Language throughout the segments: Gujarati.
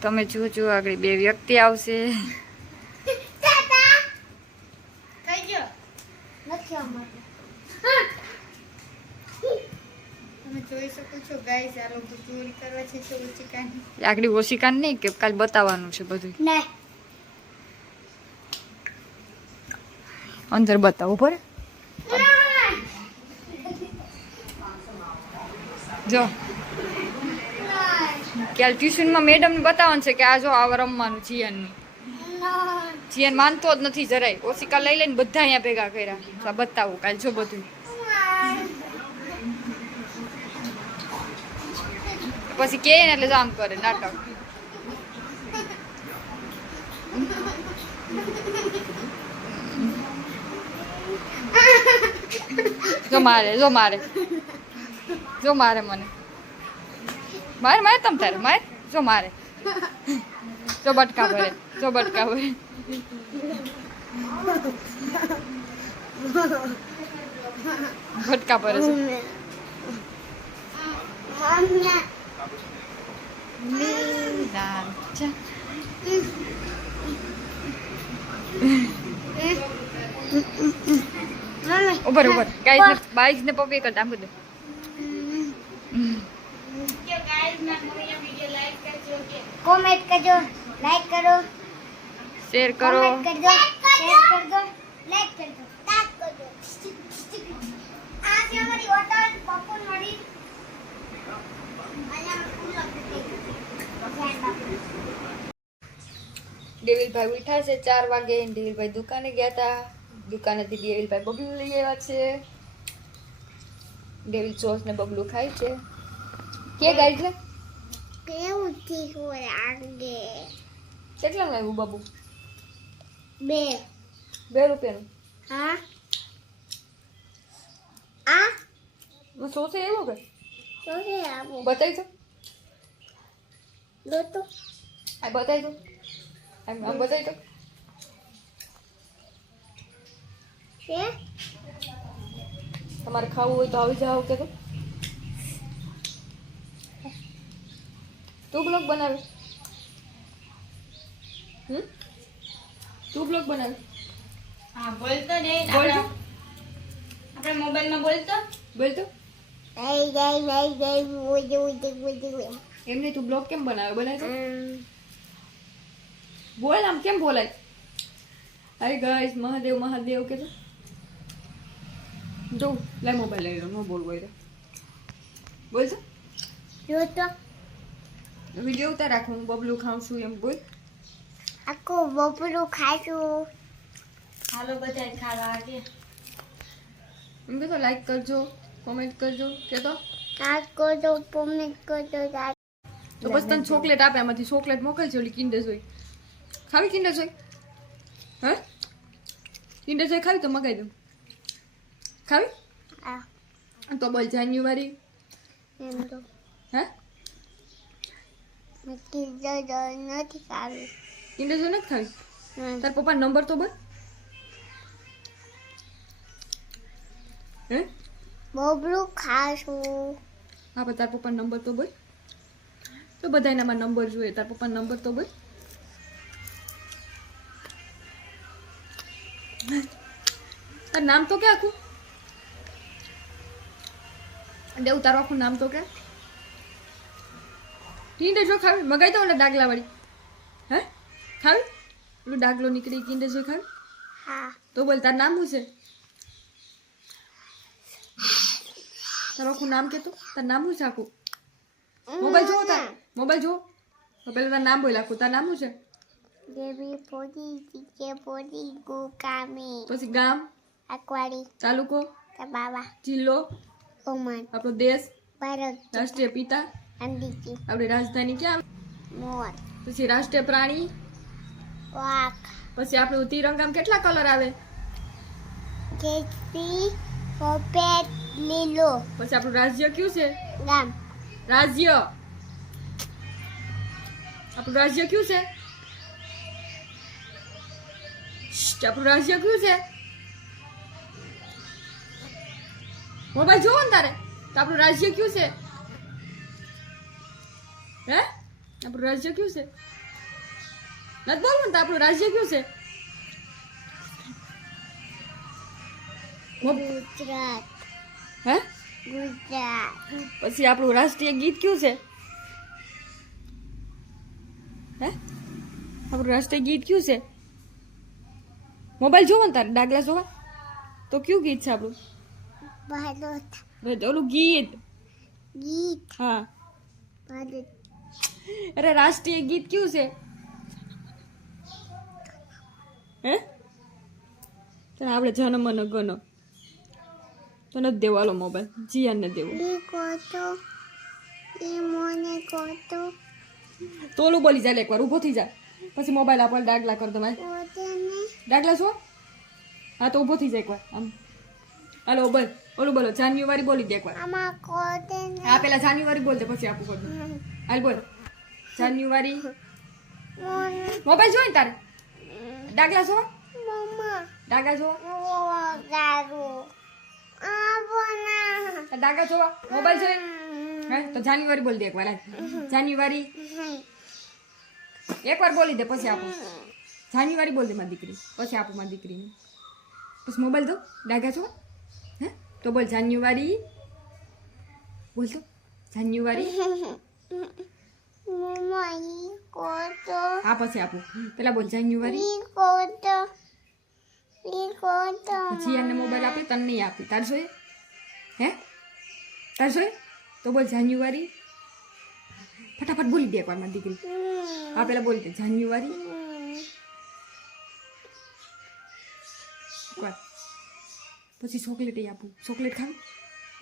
તમે જોજો આગળ બે વ્યક્તિ આવશે. થઈ ગયો તમે જોઈ શકો છો ગાઈસ આ લોકો ચોરી કરવા છે તો ચિકાની આગળ ઓશિકાન નહીં કે કાલ બતાવવાનું છે બધું અંદર બતાવો પડે જો. કાલ ટ્યુશનમાં મેડમને બતાવવાનું છે કે આ જો આ રમવાનું જીયનનું. જીયન માનતો જ નથી જરાય. ઓશિકા લઈ લઈને બધા અહીંયા ભેગા કર્યા. બતાવું કાલ જો બધું. પછી કે એટલે આમ કરે નાટક. જો મારે જો મારે. જો મારે મને. મારે મારે તમ તારે, મારે? જો મારે. જો બટકા ભરે, જો બટકા ભરે. બટકા ભરે છે. ઉભર ઉભર ગાઈસ ને બાઈક ને પપ્પી કરતા આમ કીધું કે ગાઈસ ના નવી વિડિયો લાઈક કરજો કે કોમેન્ટ કરજો લાઈક કરો. શેર કરો. કોમેન્ટ કરજો શેર કરજો લાઈક કરજો ટાક કરજો. આ છે અમારી હોટલ પપ્પુ મળી. દેવીલભાઈ ઉઠા છે ચાર વાગે. દેવીલભાઈ દુકાને ગયા હતા દુકાનેથી દેવીલભાઈ બબલું લઈ આવ્યા છે. દેવીલ ચોસ ને બબલું ખાય છે. કે ગાય છે? કેવું હોય આગે? કેટલા લાવ્યું બાબુ? બે. બે રૂપિયાનું? હા. આ? સોસે એવો કે? છે આપો બતાવી તો દો તો. આ બતાવી તો આમ આમ બતાવી તો કે તમારે ખાવું હોય તો આવી જાઓ કે તો. તું બ્લોગ બનાવે. હમ? તું બ્લોગ બનાવે. હા બોલતો ને. બોલતો આપણે મોબાઈલમાં બોલતો? બોલતો? એમ નહીં તું બ્લોગ કેમ બનાવે? બનાવે બોલ આમ કેમ બોલાય? હાય ગાઈસ મહાદેવ મહાદેવ કે તો? જો લે મોબાઈલ લઈ લો નો બોલ તો. જો તો. વીડિયો ઉતાર રાખું? હું બબલું ખાઉં છું એમ બોલ. આખું બપોરું ખાશું હાલો બધા ખાવા આજે એમ તો લાઈક કરજો કોમેન્ટ કરજો કે તો કાક કરજો કોમેન્ટ કરજો લાઈક તો બસ તને ચોકલેટ આપે એમાંથી ચોકલેટ મોકલજો ઓલી કિન્ડર જોઈ ખાવી કિન્ડર જોઈ હે? કિન્ડર જોઈ ખાવી તો મગાવી દઉં. ખાવી? આ તો બોલ જાન્યુઆરી. એમ તો હે નક્કી જો નથી ખાવી જોઈ નથી ખાવી તાર પપ્પા નંબર તો બોલ. હે? બબલું ખાશું. હા પણ તાર પપ્પા નંબર તો બોલ. તો બધા એનામાં નંબર જોઈએ. તાર પપ્પા નંબર તો બોલ. તાર નામ તો કે આખું? દેવું તારું આખું નામ તો કે કિંડર જો ખાવી? મગાઈ દો ઓલા ડાગલા વાળી હે? ખાવી? ઓલું ડાગલો નીકળી કિંડર જો ખાવી? હા. તો બોલ તાર નામ શું છે? તારું આખું નામ કે તો તાર નામ શું છે આખું? મોબાઈલ જોવો તાર. મોબાઈલ જોવો. તો પેલા તાર નામ બોલ આખું. તાર નામ શું છે? દેવી પોડી જીકે પોડી ગુકામી પછી ગામ? અકવાડી. તાલુકો? બાબા જિલ્લો? ઓમાન આપણો દેશ? ભારત રાષ્ટ્રીય પિતા? આપણી રાજધાની ક્યાં? મોર. પછી રાષ્ટ્રીય પ્રાણી? વાઘ. પછી આપણું તિરંગામાં કેટલા કલર આવે? કેસરી સફેદ લીલો. પછી આપણું રાજ્ય કયું છે? ગામ. રાજ્ય. આપણું રાજ્ય કયું છે? આપણું રાજ્ય કયું છે? મોબાઈલ જોવો ને તારે? તો આપણું રાજ્ય કયું છે? હે આપણું રાજ્ય કયું છે નથી બોલવું ને તો આપણું રાજ્ય કયું છે મોબ- ગુજરાત હે ગુજરાત પછી આપણું રાષ્ટ્રીય ગીત કયું છે હે આપણું રાષ્ટ્રીય ગીત કયું છે મોબાઈલ જોવો ને તારે ડાગલા જોવા તો કયું ગીત છે આપણું ભારત ભાઈ તો ઓલું ગીત ગીત હા ભારત અરે રાષ્ટ્રીય ગીત કયું છે? હે? તને આપણે જનમન ગનો તો નથી દેવો આલો મોબાઈલ જીયાને દેવો. લી કોતો ઈ મોને કોતો તો ઓલું બોલી જાય એકવાર ઊભો થઈ જા. પછી મોબાઈલ આપણે ડાગલા કર તમારે. કોતેને ડાગલા છો? હા તો ઊભો થઈ જાય એકવાર. આમ. હાલો બોલ. ઓલું બોલો જાન્યુઆરી બોલી દે એકવાર. આમાં હા પેલા જાન્યુઆરી બોલ દે પછી આપું બધું. હાલ બોલ જાન્યુઆરી મોને મોબાઈલ જોઈ ને તારે ડાગલા છો મમ્મા ડાગા છો ઓ દારૂ આ બોના ડાગા છો મોબાઈલ જોઈ હે તો જાન્યુઆરી બોલી દે એકવાર હાલ. જાન્યુઆરી એકવાર બોલી દે પછી આપું જાન્યુઆરી બોલ દે મારી દીકરી પછી આપું મારી દીકરીને પછી મોબાઈલ દો ડાગા છો હે તો બોલ જાન્યુઆરી બોલ તો જાન્યુઆરી મમ્મા ઈ કોતો હા પછી આપું. પેલા બોલ જાન્યુઆરી પછી એને મોબાઈલ આપી તને નહીં આપી. તાર જોઈએ હે? તાર જોઈએ તો બોલ જાન્યુઆરી. ફટાફટ બોલી દે એકવાર મારી દીકરી હા પેલા બોલી દે. જાન્યુઆરી. પછી ચોકલેટ આપું. ચોકલેટ ખાવી?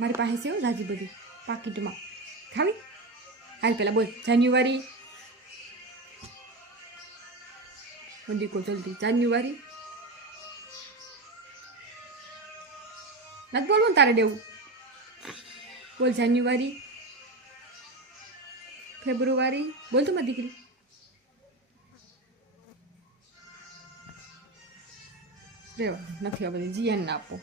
મારી પાસે છે હો રાજી બધી. પાકીટમાં ખાવી? હાલ પેલા બોલ જાન્યુઆરી મંદી કો જલ્દી જાન્યુઆરી નથી બોલવું તારે દેવું બોલ જાન્યુઆરી ફેબ્રુઆરી બોલ તો મારી દીકરી રેવા નથી આ બધી જીએન આપો